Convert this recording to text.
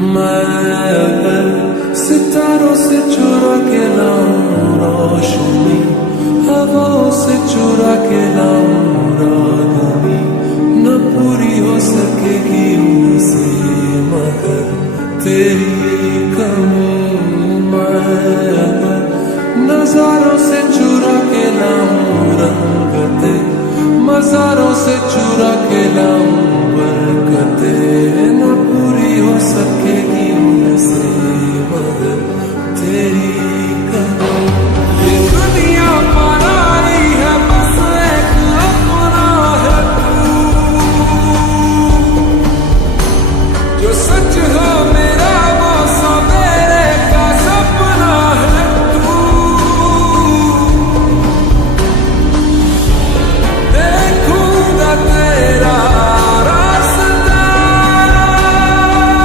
मैं अगर सितारों से चुरा के लाऊं रोशनी, हवाओं से चुरा के लाऊं रागनी, न पूरी हो सकेगी उनसे मगर तेरी कमी। मैं अगर नजारों से चुरा के लाऊं रंगते, मजारों से चुरा के लाऊं बरकते,